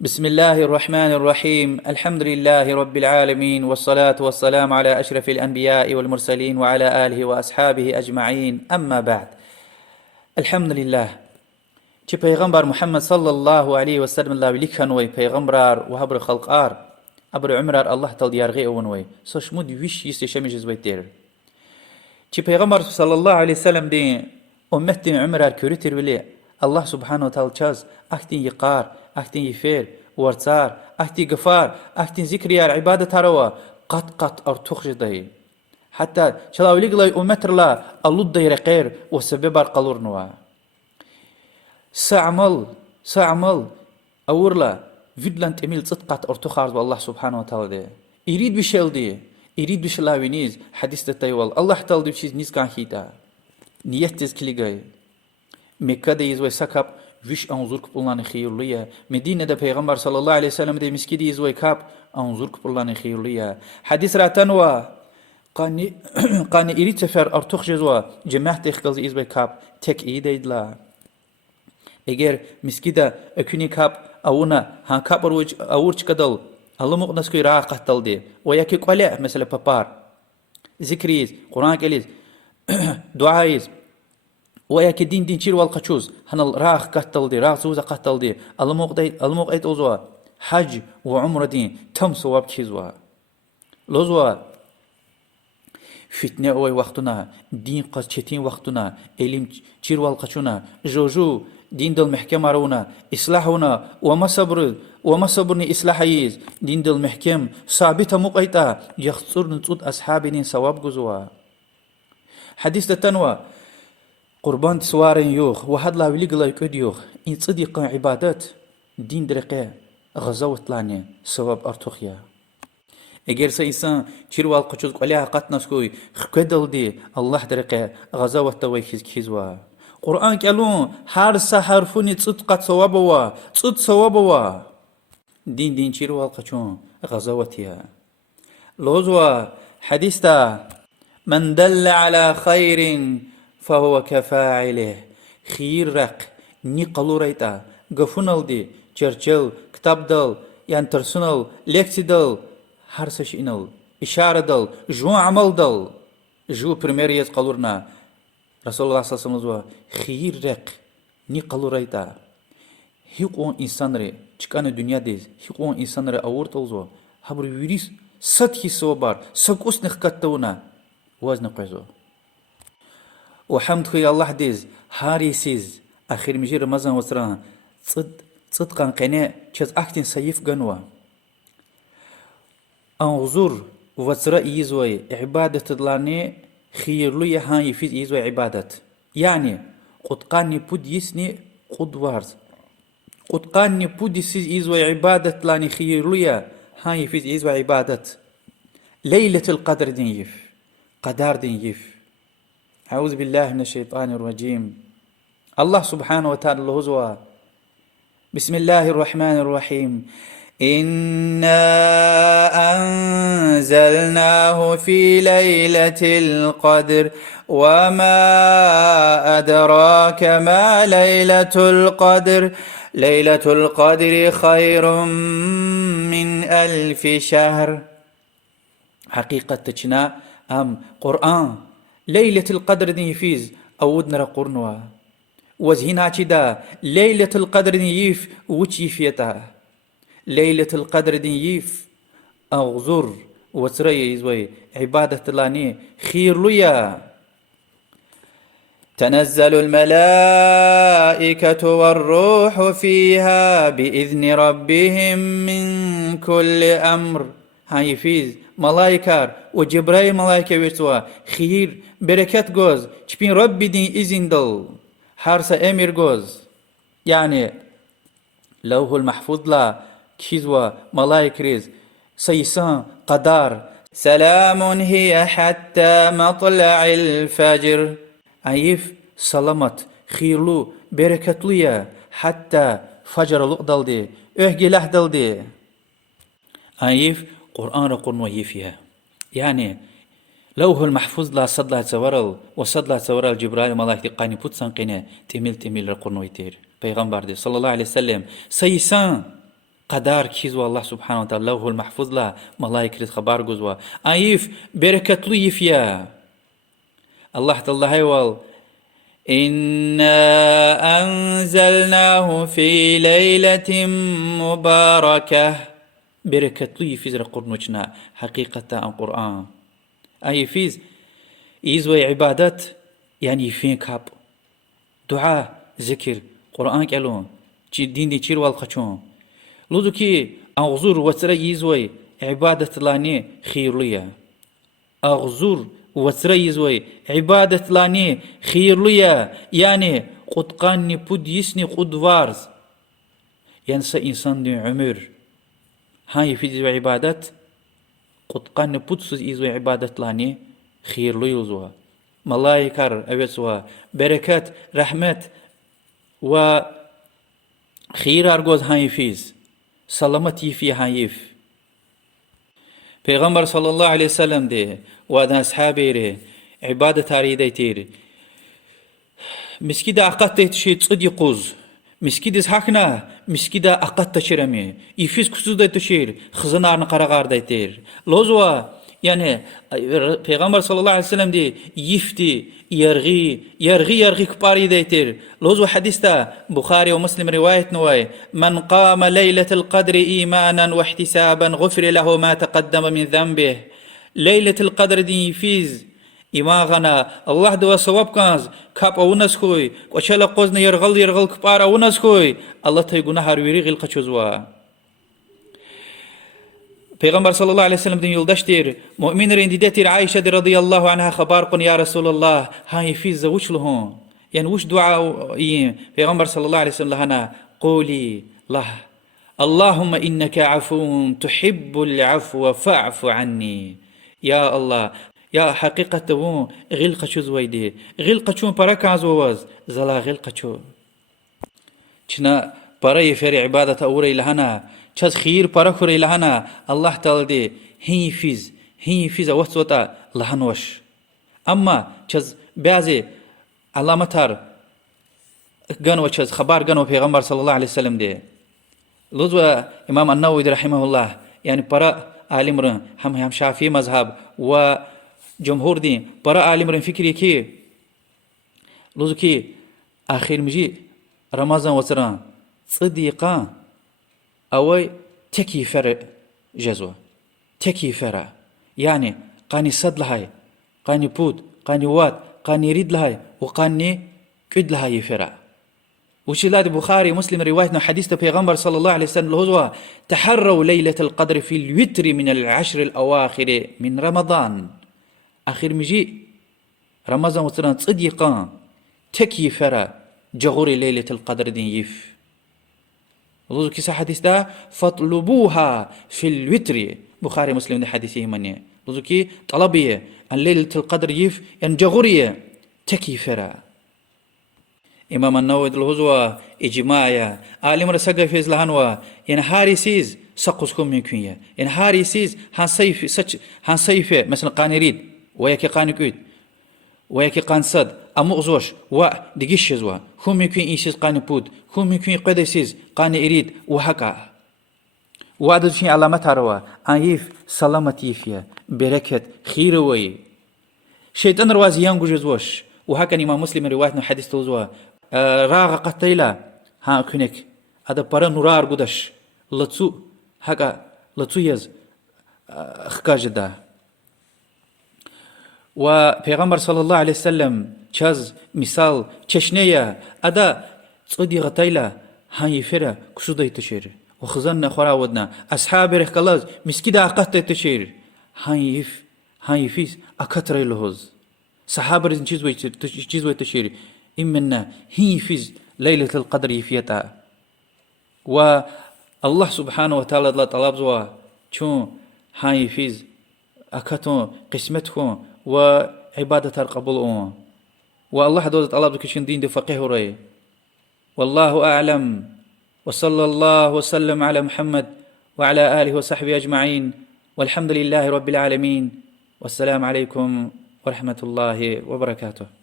بسم الله الرحمن الرحيم. الحمد لله رب العالمين، والصلاة والسلام على أشرف الأنبياء والمرسلين وعلى آله وأصحابه أجمعين. أما بعد. الحمد لله. چه پیغمبر محمد صلى الله عليه وسلم الله وليكن وي پیغمبرار وهبر خلقار أبر عمرار الله تل ديارغي أونوي سشمود ويش يستشمج زويتير. چه پیغمبر صلى الله عليه وسلم دي أمتي عمرار كوريتر ولي الله سبحانه وتعالى چاز أختين يقار أختين يفير ورصار أختين غفار أختين ذكريار عبادة روا قط أرتوخ جدي حتى شلاوليق لاي أمتر لا اللود دير قير وسببار قلور نوا ساعمل أورلا فيدلانت إميل صدقات أرتوخارز والله سبحانه وتعالى دي يريد بشيل دي يريد بشلاوينيز حديث تتايوال الله تعالى دي بشيز نيز كان خيتا نيتز كليغاي Mekke'de izvay sakap viş anzur kupullanı xeyirliye. Medine'de Peygamber sallallahu aleyhi ve sellem de miskidi izvay kap anzur kupullanı xeyirliye. Hadis ratan wa qani iri sefer artuq jezwa cemaat texqalzi izvay kap tek iyi deydla. Eğer miskide öküni kap avuna han kap avur çıkadal Allah muqnas ki rağa qattaldi. O yaki qale mesela papar. Zikriyiz, Kur'an keliz, duayız. وياك دين شير والقشوز هن راخ قتل دي راخ زوزة قتل دي الموقعيت أوزوا حج وعمر دين تم صواب كيزوا لوزوا فتنة أوي وقتنا دين قد شتين وقتنا إليم شير والقشونا جوجو دين دل محكمة رونا إصلاحنا وما صبرني إصلاحيز دين دل محكم ثابتة موقعيتا يخسر نصود أصحابين صواب جزوا حديث تنوى قربان سوارين يوخ وحد لا وليق لا يكود يوخ إن صديق عبادات دين درقة غزوة لاني سبب أرتوخيا اگر سيسان چيروال قچوز قليها قطنس كوي خكدل دي الله درقة غزوة توي كيزوا قرآن كالون حرس حرفوني صدقة صوابوا دين چيروال قچون غزوتيا لوزوا حديثتا من دل على خير فهو كفاعله خير رق نقلو ريتا غفونال دي چرچل كتاب دل يانترسونال لكسي دل هرسش إنال إشارة دل جو عمل دل جو برميريز قلورنا رسول الله صلى الله عليه وسلم خير رق نقلو ريتا هيق اون إنسان ري چكان دنيا ديز هيق اون إنسان ري أورت الزو هبر ويريس ستخي سوبار سكوس نخكتونا وزن قيزو وحمد خوي الله ديز هاري سيز آخر مجي رمضان وسران صدقا قناع چز اكتن سيف قنوا انظر وسرا يزوي عبادة دلاني خيرلو هان يفيز يزوي عبادة يعني قد قاني بود يسني قد وارز قد قاني بود يسيز يزوي عبادة دلاني خيرلو هان يفيز يزوي عبادة ليلة القدر دين يف قدر دين يف أعوذ بالله من الشيطان الرجيم الله سبحانه وتعالى هو بسم الله الرحمن الرحيم إنا أنزلناه في ليلة القدر وما أدراك ما ليلة القدر ليلة القدر خير من 1000 شهر حقيقة تشنا قرآن ليلة القدر دي يفيز أود نرى قرنوا وزهنا چدا ليلة القدر دي يف وچ يفيتا ليلة القدر دي يف أغزر وسرية يزوي عبادة لاني خير ليا تنزل الملائكة والروح فيها بإذن ربهم من كل أمر هاي يفيز ملايكار وجبرائيل ملايكة ويسوا خير بركات جوز چپين رب دين إذن دل حارسة أمير جوز يعني لوح المحفوظ لا كيزوا ملايك ريز سيسان قدار سلام هي حتى مطلع الفجر أيف سلامت خيرلو بركتليا حتى فجر لقدل دي أهجي لحدل دي أيف قرآن رقم ويفيها يعني لوح المحفوظ لا صدلا تورل وصدلا تورل جبرائيل ملاك قاني بوتسان قنا تميل رقم ويتير پیغمبر دي صلى الله عليه وسلم سيسان قدار كيزوا الله سبحانه وتعالى لوح المحفوظ لا ملائكة خبار جزوا أيف بركة ليف يا الله تعالى هيوال إنا أنزلناه في ليلة مباركة بركة ليف إذا قرنوشنا حقيقة القرآن أي فيز إيزوي عبادات يعني فين كاب دعاء ذكر قرآن كالون دين دي تشير والقشون لوزو كي أغزور وترى يزوي عبادة لاني خير ليا أغزور وترى يزوي عبادة لاني خير ليا يعني قد قاني بود يسني قد وارز ينسى إنسان دي عمر هاي في ذي عبادات قد قاني بود يزوي عبادة لاني خير ليا زوا ملايكر أبسوا بركات رحمت و خير أرجوز هاي فيز سلامتي في هايف پیغمبر صلى الله عليه وسلم ده وادن أصحابه ره عبادة تاريده تير مسكيدا أقات تشي تصدي قوز مسكيدا سحكنا مسكيدا أقات تشرمي يفيز كسوز ده تشير خزنار نقرغار ده تير لوزوا يعني پیغمبر صلى الله عليه وسلم دي يفتي يرغي كباري ديتر لوزو حديث بخاري ومسلم رواية نواي من قام ليلة القدر إيمانا واحتسابا غفر له ما تقدم من ذنبه ليلة القدر دي يفيز إماغنا الله دوا صواب كانز كاب أونسكوي وشلا قوزنا يرغل كبار أونسكوي الله تيقونا هارويري غيل قشوزوا پیغمبر صلى الله عليه وسلم دين يلدشتير مؤمن رنديتير عائشة رضي الله عنها خبار قن يا رسول الله هاي في زوج لهون يعني وش دعاء پیغمبر صلى الله عليه وسلم لهنا قولي له اللهم إنك عفو تحب العفو فاعف عني يا الله يا حقيقة وون غلقة شو زويدي غلقة شو بركاز وواز زلا غلقة شو چنا برای فر عبادت اوري لهنا چز خير پرخوري لهنا الله تعالى دي هي فيز وصوتا لهنوش اما چز بعضي علامتار گنو چز خبر گنو پیغمبر صلى الله عليه وسلم دي لوزو امام النووي رحمه الله يعني برا عالم رن هم شافعي مذهب و جمهور دين برا عالم رن فكري كي لوزو كي اخر مجي رمضان وسران صديقان أوي تكي فرق جزوة تكي فرق يعني قاني صد لهاي قاني بود قاني واد قاني ريد لهاي وقاني كد لهاي فرق وشلاد بخاري مسلم روايتنا حديث پیغمبر صلى الله عليه وسلم هو تحروا ليلة القدر في الوتر من العشر الأواخر من رمضان آخر مجي رمضان وسران صديقان تكي فرق جغوري ليلة القدر دين يف الله كيسا حديث دا فاطلبوها في الوتر بخاري مسلم دي حديثه مني الله كي طلبية أن ليلة القدر يف يعني جغورية تكي فرا إمام النووي الهزوة إجماعية عالم رسقة في إزلهانوا يعني هاري سيز سقسكم من كوية يعني هاري سيز هان صيف مثلا قانريد ويكي قانكويد ويكي قانصد أمغزوش و دقيش زوا هم يكون إيسيز قاني بود هم يكون قدسيز قاني إريد وحكا وعدد شيء علامات هروا عيف سلامتي فيها بركة خير وي شيطان روازي يانجو جزوش وهكا إمام مسلم روايتنا حديث توزوا راغ قتيلا ها كونك هذا برا نورار قدش لتسو هكا لتسو يز خكاجدا و پیغمبر صلى الله عليه وسلم چاز مثال چشنيا ادا صدي غتيلا هاي فرا كشوداي تشير وخزن خورا ودنا اصحاب رخلاز مسكيدا اقت تشير هاي فيس اكتر لهز صحابه چیز وي تشير امنا هي فيز ليله القدر فيتا و الله سبحانه وتعالى طلب زوا چون هاي فيز اكتون قسمتكم وعبادة القبول والله حدود الله بكشن دين دي فقيه رأي والله أعلم وصلى الله وسلم على محمد وعلى آله وصحبه أجمعين والحمد لله رب العالمين والسلام عليكم ورحمة الله وبركاته.